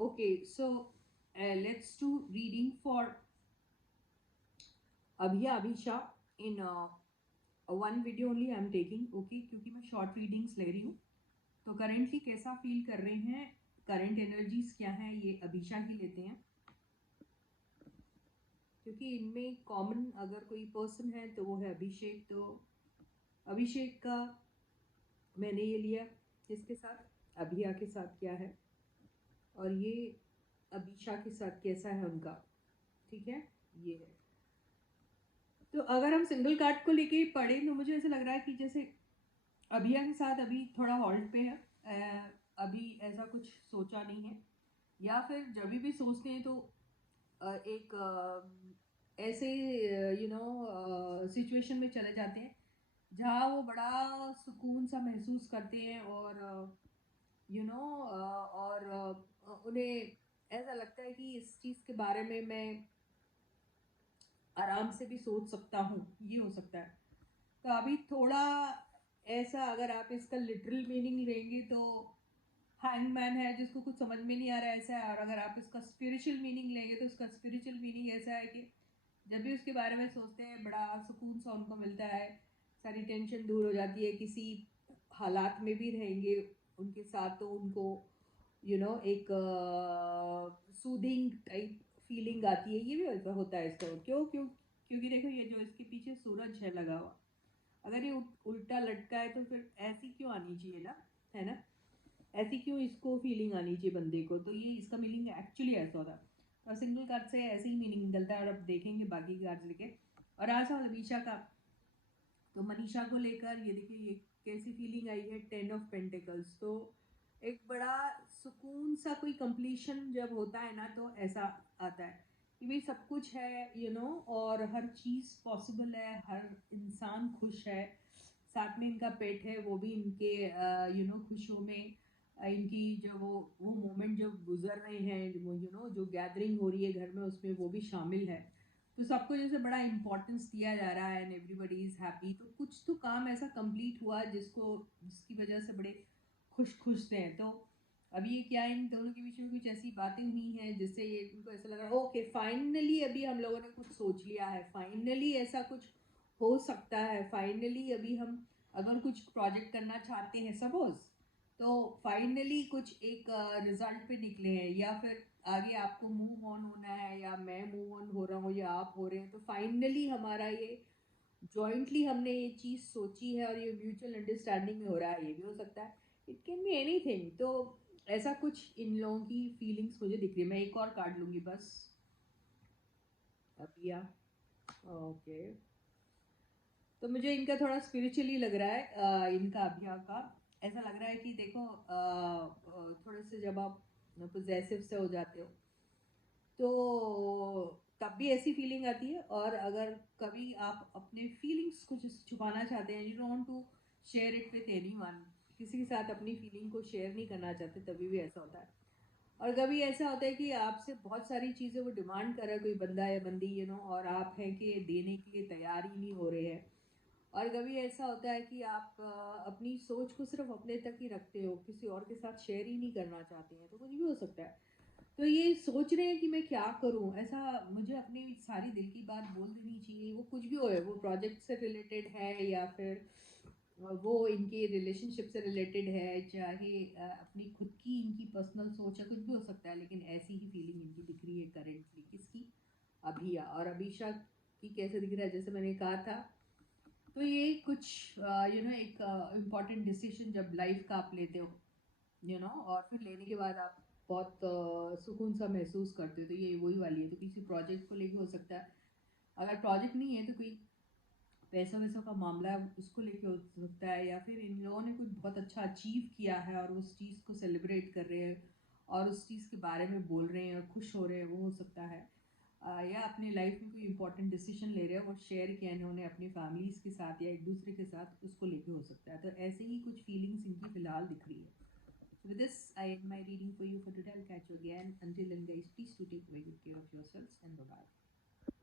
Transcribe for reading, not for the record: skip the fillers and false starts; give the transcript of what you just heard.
Okay, so let's do reading for Abhiya Abhisha in one video only I am taking. Okay, क्योंकि मैं short readings ले रही हूँ. तो currently कैसा feel कर रहे हैं, current energies क्या हैं, ये अभिषा की लेते हैं. क्योंकि इनमें कॉमन अगर कोई पर्सन है तो वो है अभिषेक. तो अभिषेक का मैंने ये लिया, किसके साथ, अभिया के साथ क्या है, और ये अभिषा के साथ कैसा है उनका. ठीक है, ये है. तो अगर हम सिंगल कार्ड को लेके पढ़े तो मुझे ऐसा लग रहा है कि जैसे अभिया के साथ अभी थोड़ा हॉल्ट पे है. अभी ऐसा कुछ सोचा नहीं है, या फिर जब भी सोचते हैं तो एक ऐसे सिचुएशन में चले जाते हैं जहाँ वो बड़ा सुकून सा महसूस करते हैं, और और उन्हें ऐसा लगता है कि इस चीज़ के बारे में मैं आराम से भी सोच सकता हूँ, ये हो सकता है. तो अभी थोड़ा ऐसा अगर आप इसका लिटरल मीनिंग लेंगे तो हैंगमैन है जिसको कुछ समझ में नहीं आ रहा है, ऐसा है. और अगर आप इसका स्पिरिचुअल मीनिंग लेंगे तो उसका स्पिरिचुअल मीनिंग ऐसा है कि जब भी उसके बारे में सोचते हैं बड़ा सुकून सा उनको मिलता है, सारी टेंशन दूर हो जाती है. किसी हालात में भी रहेंगे उनके साथ तो उनको एक सूदिंग टाइप फीलिंग आती है. ये भी ऐसा होता है इसका. क्यों क्यों क्योंकि देखो ये जो इसके पीछे सूरज है लगा हुआ, अगर ये उल्टा लटका है तो फिर ऐसी क्यों आनी चाहिए ना, है ना. ऐसी क्यों इसको फीलिंग आनी चाहिए बंदे को. तो ये इसका मीनिंग एक्चुअली ऐसा होता है. और सिंगल कार्ड से ऐसे ही मीनिंग निकलता है. और अब देखेंगे बाकी कार्ड लेके. और आज सवाल अमीशा का. तो मनीषा को लेकर ये देखिए ये कैसी फीलिंग आई है, 10 ऑफ पेंटिकल्स. तो एक बड़ा सुकून सा कोई कंप्लीशन जब होता है ना तो ऐसा आता है कि भाई सब कुछ है और हर चीज़ पॉसिबल है, हर इंसान खुश है. साथ में इनका पेट है, वो भी इनके खुशियों में इनकी जो वो मोमेंट जो गुजर रहे हैं, वो जो गैदरिंग हो रही है घर में उसमें वो भी शामिल है. तो सबको जैसे बड़ा इंपॉर्टेंस दिया जा रहा है एंड एवरीबडी इज हैप्पी. तो कुछ तो काम ऐसा कंप्लीट हुआ जिसकी वजह से बड़े खुश थे. तो अभी ये क्या इन दोनों के बीच में कुछ ऐसी बातें हुई हैं जिससे ये इनको ऐसा लग रहा है ओके फाइनली अभी हम लोगों ने कुछ सोच लिया है, फाइनली ऐसा कुछ हो सकता है. फाइनली अभी हम अगर कुछ प्रोजेक्ट करना चाहते हैं सपोज, तो फाइनली कुछ एक रिजल्ट पे निकले हैं, या फिर आगे आपको मूव ऑन होना है या मैं मूव ऑन हो रहा हूँ या आप हो रहे हैं. तो फाइनली हमारा ये जॉइंटली हमने ये चीज़ सोची है और ये म्यूचुअल अंडरस्टैंडिंग में हो रहा है. ये भी हो सकता है, इट कैन बी एनीथिंग. तो ऐसा कुछ इन लोगों की फीलिंग्स मुझे दिख रही है. मैं एक और कार्ड लूंगी बस. अभिया. ओके, तो मुझे इनका थोड़ा स्पिरिचुअली लग रहा है. इनका अभिया का ऐसा लग रहा है कि देखो थोड़े से जब आप पोजेसिव से हो जाते हो तो तब भी ऐसी फीलिंग आती है. और अगर कभी आप अपने फीलिंग्स को छुपाना चाहते हैं, you don't want to share it with anyone, किसी के साथ अपनी फीलिंग को शेयर नहीं करना चाहते, तभी भी ऐसा होता है. और कभी ऐसा होता है कि आपसे बहुत सारी चीज़ें वो डिमांड कर रहा है कोई बंदा या बंदी और आप हैं कि देने के लिए तैयार ही नहीं हो रहे हैं. और कभी ऐसा होता है कि आप अपनी सोच को सिर्फ अपने तक ही रखते हो, किसी और के साथ शेयर ही नहीं करना चाहते हैं. तो कुछ भी हो सकता है. तो ये सोच रहे हैं कि मैं क्या करूं, ऐसा मुझे अपनी सारी दिल की बात बोल देनी चाहिए. वो कुछ भी हो, वो प्रोजेक्ट से रिलेटेड है या फिर वो इनके रिलेशनशिप से रिलेटेड है, चाहे अपनी खुद की इनकी पर्सनल सोच है, कुछ भी हो सकता है. लेकिन ऐसी ही फीलिंग इनकी दिख रही है करेंटली. किसकी, अभिया. और अभिषा की कैसे दिख रहा है, जैसे मैंने कहा था. तो ये कुछ एक इम्पॉर्टेंट डिसीजन जब लाइफ का आप लेते हो और फिर लेने के बाद आप बहुत सुकून सा महसूस करते हो. तो ये वही वाली है. तो किसी प्रोजेक्ट को लेके हो सकता है. अगर प्रोजेक्ट नहीं है तो कोई पैसों वैसों का मामला है उसको लेके हो सकता है, या फिर इन लोगों ने कुछ बहुत अच्छा अचीव किया है और उस चीज़ को सेलिब्रेट कर रहे हैं और उस चीज़ के बारे में बोल रहे हैं और खुश हो रहे हैं, वो हो सकता है. या अपनी लाइफ में कोई इंपॉर्टेंट डिसीजन ले रहे हैं, वो शेयर किया इन्होंने अपनी फैमिलीज़ के साथ या एक दूसरे के साथ, उसको लेके हो सकता है. तो ऐसे ही कुछ फीलिंग्स इनकी फ़िलहाल दिख रही है. So with this, I end my reading for you for today. I'll catch you again. Until then, guys, please do take very good care of yourselves and bye-bye.